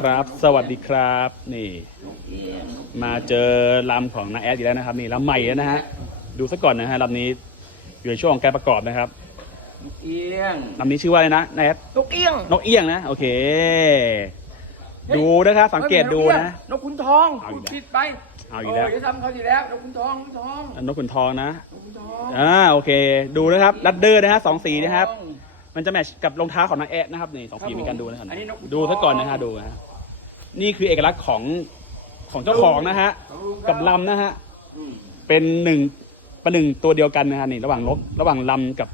ครับ สวัสดีครับ นี่ มาเจอลำของนาแอดอีกแล้วนะครับ นี่ลำใหม่แล้วนะฮะดูซะก่อนนะฮะลำนี้อยู่ในช่วงของการประกอบนะครับเอียงลำนี้ชื่อว่าอะไรนะนาแอดนกเอียงนกเอี้ยงนะ โอเค ดูนะครับสังเกตดูนะ นกขุนทองเอาอีกแล้วคุณผิดไปเอาอีกแล้วโจะทำเขาอีกแล้ว นกขุนทองนกขุนทองนกขุนทองนะนกขุนทองอ่าโอเค ดูนะครับรัดเดอร์นะฮะสองสีนะครับทองมันจะแมทช์กับรองเท้าของนางแอดนะครับนี่สองสีเหมือนกันดูนะครับอันนี้นกขุนทองดูซะก่อนนะฮะดูนะฮะ นี่คือเอกลักษณ์ของของเจ้าของนะฮะ กับลำนะฮะอืมเป็นหนึ่งประหนึ่งตัวเดียวกันนะฮะนี่ระหว่างนกระหว่างลำกับ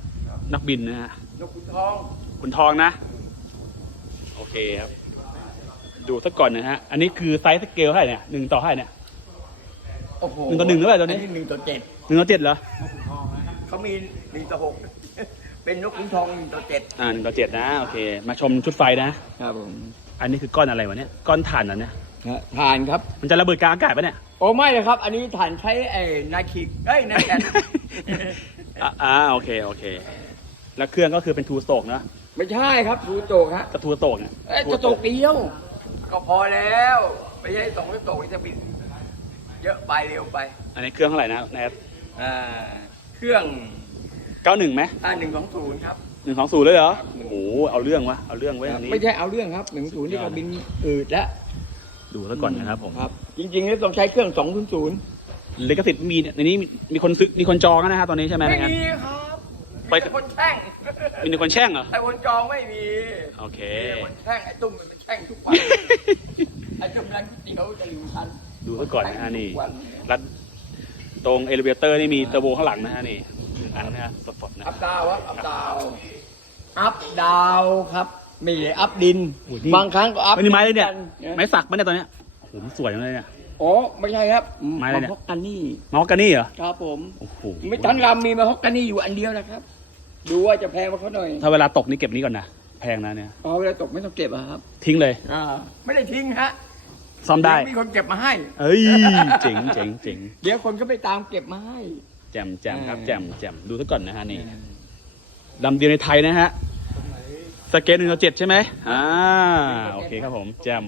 นักบินนะฮะนกขุนทองขุนทองนะ โอเคครับ ดูซะก่อนนะฮะ อันนี้คือไซส์สเกลเท่าไหร่เนี่ยหนึ่งต่อเท่าไหร่เนี่ยโอ้โหหนึ่งต่อหนึ่งหรือเปล่าตัวนี้อัหนึ่งต่อเจ็ดหนึ่งต่อเจ็ดเหรอเขามีหนึ่งต่อหกเป็นนกขุนทองหนึ่งต่อเจ็ดอ่าหนึ่งต่อเจ็ดนะ โอเค มาชมชุดไฟนะครับผม อันนี้คือก้อนอะไรวะเนี่ยก้อนถ่านเหรอเนี่ยทานครับ มันจะระเบิดกลางอากาศปะเนี่ย โอ้ไม่เลยครับ อันนี้ฐานใช้ไอ้นาคิกเอ้ยนาแอนอ่าอ่าโอเคโอเค แล้วเครื่องก็คือเป็นทูสโตกนะไม่ใช่ครับดูโจกฮะกระทูสโตกเนี่ยเอ้ยกระโตกเดียว ก็พอแล้วไม่ใช่สองกระโตกจะบินเยอะไปเร็วไปอันนี้เครื่องเท่าไหร่นะแนทอ่าเครื่องเก้าหนึ่งไหมอ่าหนึ่งสองศูนย์ครับ หนึ่งสองศูนย์เลยเหรอโอ้โหเอาเรื่องวะเอาเรื่องไว้ยอันนี้ ไม่ใช่เอาเรื่องครับหนึ่งศูนย์นี่ก็บินอืดแล้วดูซะก่อนนะครับผมครับ จริงๆแล้วต้องใช้เครื่องสองศูนย์ศูนย์ลิขสิทธิ์มีในนี้มีมีคนซื้อมีคนจองแล้วนะฮะตอนนี้ใช่ไหมไม่แนทมีครับไปไปคนแช่งมีคนแช่งเหรอไอ้คนจองไม่มีโอเค มีคนแช่งไอ้ตุ้มมันแช่งทุกวัน ไอ้ตุ้มนั้นเดี๋ยวจะลืมฉันดูซะก่อนนะฮะนี่ทุกวัรัดตรงเอลิเวเตอร์นี่มีเทอร์โบข้างหลังนะฮะนี่หนึ่ง อันนะฮะสดๆนะอัพดาวครับอัพดาวอัพดาวครับไม่ใช่อัพดิน โอ้ยนี่ บางครั้งก็อัพไม่นี่ไม้เลยเนี่ยดินไม้สักมันเนี่ยตอนเนี้ยโอ้โหมันสวยจังเลยเนี่ย อ๋อไม่ใช่ครับไม้อะไรเนี่ย ฮอกกานี่มอสกานี่เหรอ ครับผมโอ้โหไม่ทั้งลำมีมาฮอกกานี่อยู่อันเดียวนะครับ ดูว่าจะแพงกว่าเขาหน่อยถ้าเวลาตกนี่เก็บนี้ก่อนนะ แพงนะเนี่ยอ๋อเวลาตกไม่ต้องเก็บอะครับ ทิ้งเลย อ่า ไม่ได้ทิ้งฮะซ่อมได้ เยวมีคนเก็บมาให้ เอ้ย เจ๋งเจ๋งเจ๋งเดี๋ยวคนก็ไปตามเก็บมาให้แจ่มแจ่มครับเออแจ่มแจ่มดูซะก่อนนะฮะนี่ลำเดียวในไทยนะฮะสเกตหนึ่งต่อเจ็ดใช่ไหมอ่าโอเคครับผมแจ่ม